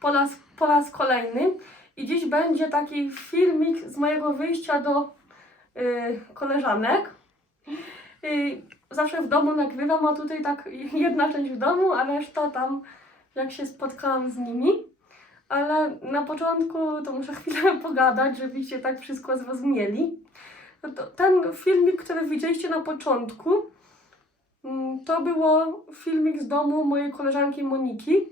po raz, po raz kolejny. I dziś będzie taki filmik z mojego wyjścia do y, koleżanek. Y, zawsze w domu nagrywam, a tutaj tak jedna część w domu, a reszta tam jak się spotkałam z nimi. Ale na początku to muszę chwilę pogadać, żebyście tak wszystko zrozumieli. No ten filmik, który widzieliście na początku, Mm, To było filmik z domu mojej koleżanki Moniki.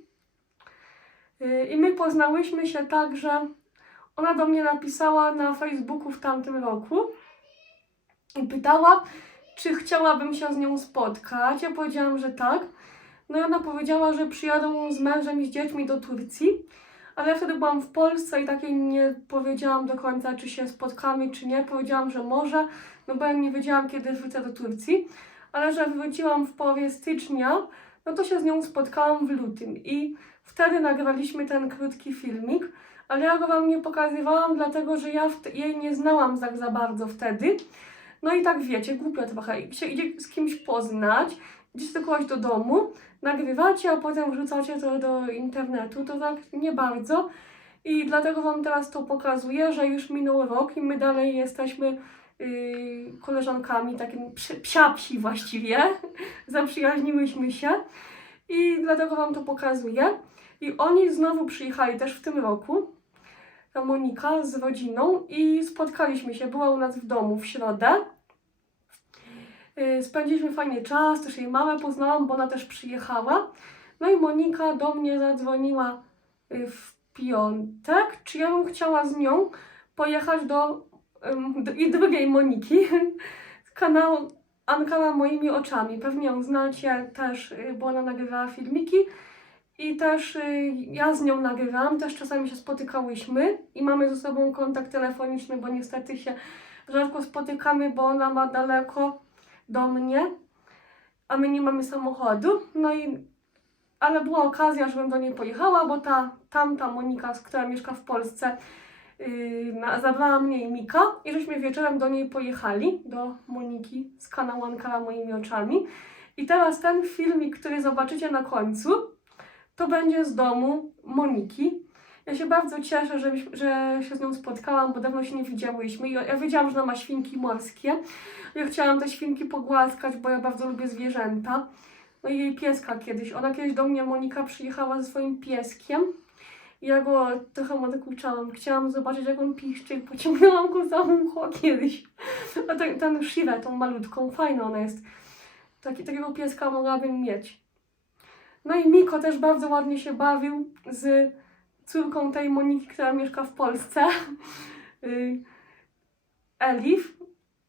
Yy, I my poznałyśmy się tak, że ona do mnie napisała na Facebooku w tamtym roku i pytała, czy chciałabym się z nią spotkać. Ja powiedziałam, że tak. No i ona powiedziała, że przyjadą z mężem i z dziećmi do Turcji. Ale ja wtedy byłam w Polsce i takiej nie powiedziałam do końca, czy się spotkamy, czy nie. Powiedziałam, że może, no bo ja nie wiedziałam, kiedy wrócę do Turcji ale że wróciłam w połowie stycznia, no to się z nią spotkałam w lutym i wtedy nagraliśmy ten krótki filmik, ale ja go Wam nie pokazywałam, dlatego że ja jej nie znałam tak za bardzo wtedy. No i tak wiecie, głupio trochę, się idzie z kimś poznać, idziecie do kogoś do domu, nagrywacie, a potem wrzucacie to do internetu, to tak nie bardzo. I dlatego Wam teraz to pokazuję, że już minął rok i my dalej jesteśmy yy, koleżankami, takim psi- psiapsi właściwie. Zaprzyjaźniłyśmy się i dlatego Wam to pokazuję. I oni znowu przyjechali też w tym roku, ta Monika z rodziną i spotkaliśmy się. Była u nas w domu w środę. Yy, Spędziliśmy fajnie czas, też jej mamę poznałam, bo ona też przyjechała. No i Monika do mnie zadzwoniła yy, w piątek, czy ja bym chciała z nią pojechać do i drugiej Moniki z kanału Ankara moimi oczami. Pewnie ją znacie też, y, bo ona nagrywała filmiki i też y, ja z nią nagrywałam, też czasami się spotykałyśmy i mamy ze sobą kontakt telefoniczny, bo niestety się rzadko spotykamy, bo ona ma daleko do mnie, a my nie mamy samochodu. No i ale była okazja, żebym do niej pojechała, bo ta tamta Monika, która mieszka w Polsce, yy, na, zabrała mnie i Mika i żeśmy wieczorem do niej pojechali, do Moniki z kanału Ankara moimi oczami. I teraz ten filmik, który zobaczycie na końcu, to będzie z domu Moniki. Ja się bardzo cieszę, że, że się z nią spotkałam, bo dawno się nie widziałyśmy. I ja wiedziałam, że ona ma świnki morskie. Ja chciałam te świnki pogłaskać, bo ja bardzo lubię zwierzęta. No i jej pieska kiedyś. Ona kiedyś do mnie, Monika, przyjechała ze swoim pieskiem. Ja go trochę nadekuczałam. Chciałam zobaczyć, jak on piszczy. Pociągnęłam go za ucho kiedyś. A ten, ten tą malutką, fajna ona jest. Taki, takiego pieska mogłabym mieć. No i Miko też bardzo ładnie się bawił z córką tej Moniki, która mieszka w Polsce. Y, Elif.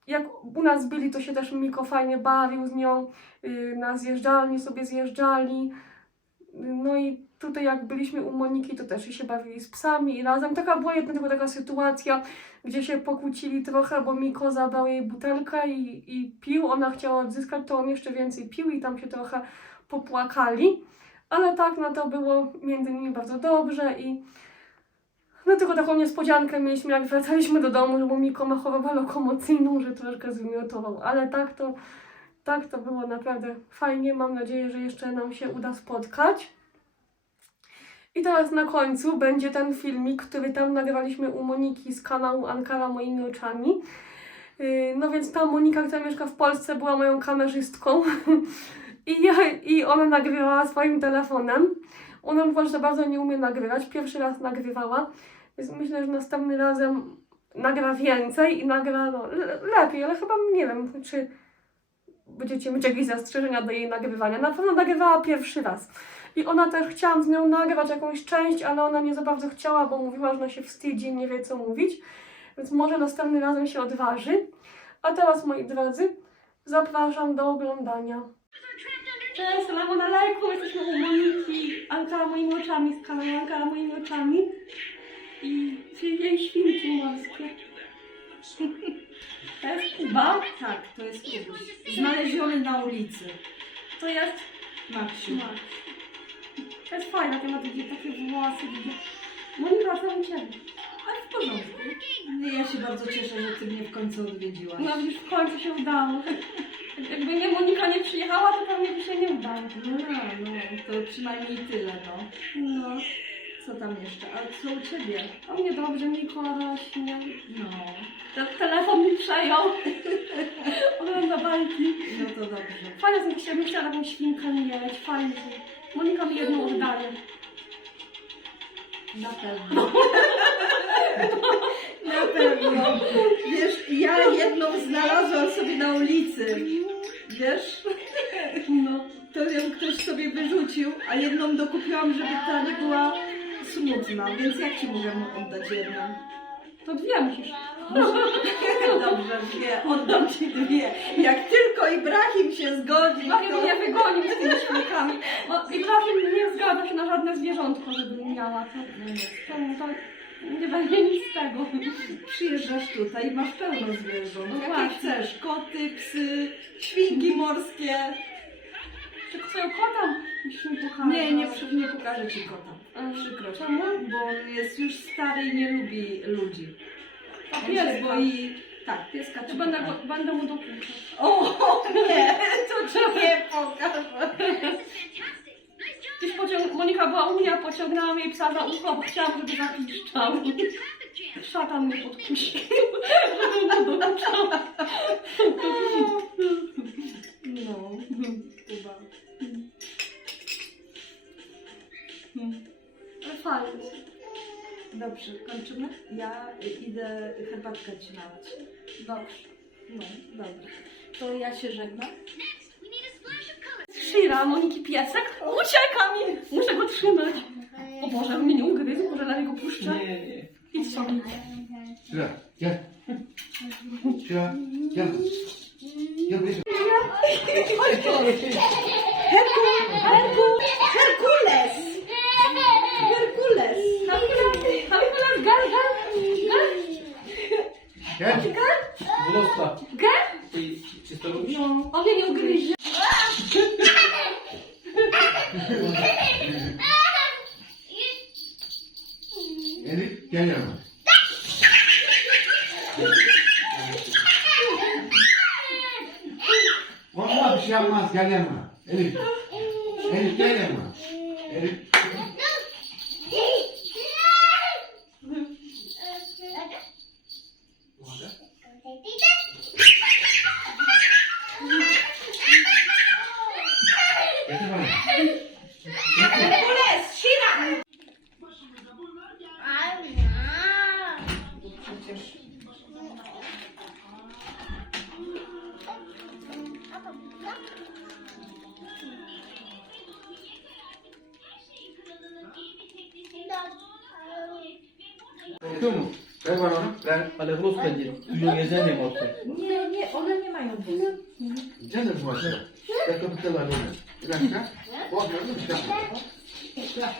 Jak u nas byli, to się też Miko fajnie bawił z nią. Y, Na zjeżdżalni sobie zjeżdżali. No i tutaj jak byliśmy u Moniki, to też się bawili z psami i razem. Taka była jedna tylko taka sytuacja, gdzie się pokłócili trochę, bo Miko zabrał jej butelkę i, i pił. Ona chciała odzyskać, to on jeszcze więcej pił i tam się trochę popłakali. Ale tak, no to było między nimi bardzo dobrze i no tylko taką niespodziankę mieliśmy, jak wracaliśmy do domu, że bo Miko ma chorobę lokomocyjną, że troszkę zwymiotował. Ale tak to, tak to było naprawdę fajnie. Mam nadzieję, że jeszcze nam się uda spotkać. I teraz na końcu będzie ten filmik, który tam nagraliśmy u Moniki z kanału Ankara moimi oczami. Yy, No więc ta Monika, która mieszka w Polsce, była moją kamerzystką I, ja, i ona nagrywała swoim telefonem. Ona mówiła, że bardzo nie umie nagrywać. Pierwszy raz nagrywała, więc myślę, że następnym razem nagra więcej i nagra no, le- lepiej, ale chyba nie wiem, czy będziecie mieć jakieś zastrzeżenia do jej nagrywania. Na pewno nagrywała pierwszy raz. I ona też chciałam z nią nagrać jakąś część, ale ona nie za bardzo chciała, bo mówiła, że ona się wstydzi nie wie co mówić. Więc może następnym razem się odważy. A teraz, moi drodzy, zapraszam do oglądania. Cześć, salamu alaikum, jesteśmy u Moniki Ankara moimi oczami, z kanału Ankara moimi oczami. I jej świnki morskie. To jest Kuba. Tak, to jest Kubuś. Znaleziony na ulicy. To jest Maksiu. Max. To jest fajne, to ma takie, takie włosy. Takie... Monika, co u Ciebie? Ale w porządku. Nie, Ja się bardzo cieszę, że ty mnie w końcu odwiedziłaś. No widzisz, w końcu się udało. Jakby nie Monika nie przyjechała, to pewnie by się nie udało. No, no, to przynajmniej tyle, no. No. Co tam jeszcze? A co u ciebie? A mnie dobrze, Mikola rośnie. No, Te- Telefon mi przejął. Ogląda bajki. no to dobrze. Fajnie, że chciałabym chciała taką świnkę mieć. Fajnie. Monika mi jedną oddaje. Na pewno. Na pewno. Wiesz, ja jedną znalazłam sobie na ulicy. Wiesz? No. To ją ktoś sobie wyrzucił, a jedną dokupiłam, żeby ta nie była smutna. Więc jak ci mogę oddać jedną? To dwie musisz. Dobrze, dwie. Oddam ci dwie. Jak tylko Ibrahim się zgodzi, Ibrahim to... mnie wygonił z tymi świnkami. Bo Ibrahim nie zgadza się na żadne zwierzątko, żebym miała. To, to, to nie będzie nic z tego. Przyjeżdżasz tutaj i masz pełno zwierząt. No Jakie właśnie. chcesz? Koty, psy, świnki morskie. Tylko sobie kota musisz mi pokazać. Nie, nie, przy- nie pokażę ci kota. Przykro. Czemu? Bo on jest już stary i nie lubi ludzi. A On się pieska. boi... Tak, pieska To będę, go, będę mu dokuczać. O nie, to ci nie pokażę. Gdzieś pociąg... Monika była u mnie, a pociągnęłam jej psa za ucho, bo chciałam, żeby zapiszczał. Szatan mnie podkusił, żeby mu dokuczał. No, chyba. Fajnie. Dobrze, kończymy? Ja idę herbatkę ci nalać. Dobrze. No, dobra. To ja się żegnam. Shira, Moniki piesek, ucieka mi! Muszę go trzymać. O Boże, mnie nie ugryzł, może na niego puszczę. Nie, nie. Idź sobie. Şuraya gel. Şuraya gel. Gel buraya. Herkules! Herkules! Gel, gel. Gel. Gel. Bulosta. Gel. I czysto lubisz? No, on mnie nie ugryzie. Elif gel yanıma. Vallahi bir şey yapmaz gel yanıma. Elif. Elif gel yanıma. Elif. Bana onu. Ver. Ale włos będzie dużo jedzenia mocno. Nie, nie, one nie mają wózu. Gdzie ten właśnie? Jak to by tyle nie dakika. O, gördün mü? Çıkar.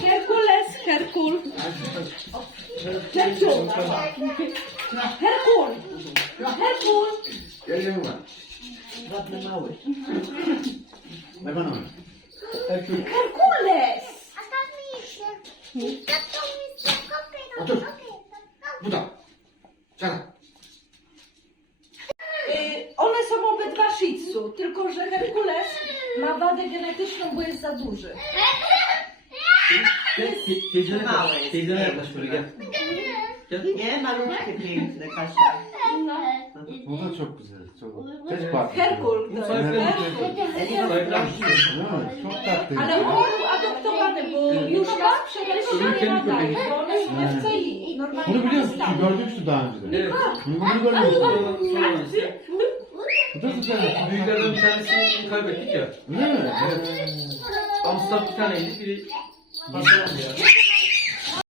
Herkules, Herkul. Herkul. Herkul. Herkul. Mały. Ver bana onu. Herkul. Herkules! Otur. Bu da. Czekaj. Y, one są obydwa shih tzu, tylko że Herkules ma wadę genetyczną, bo jest za duży. Mały yaklaş. jest. Teyzene yaklaş böyle gel. Gel. Nie, malutkie, piękne, Kasia. No. Da çok güzel. Çok. Też bardzo. Herkul to jest. Sahiplenmiş. No, çok tatlı. Ale on adoptowany, bo już raz bo w. Normalnie Bunu biliyor musun? stały. Gördük daha önceden. Evet. Bunu? Sonra, sonra işte. Bu da güzel. Büyüklerden bir tanesini kaybettik ya. Değil mi? Evet. Amsterdam bir taneydi. Biri Barcelona'da ya.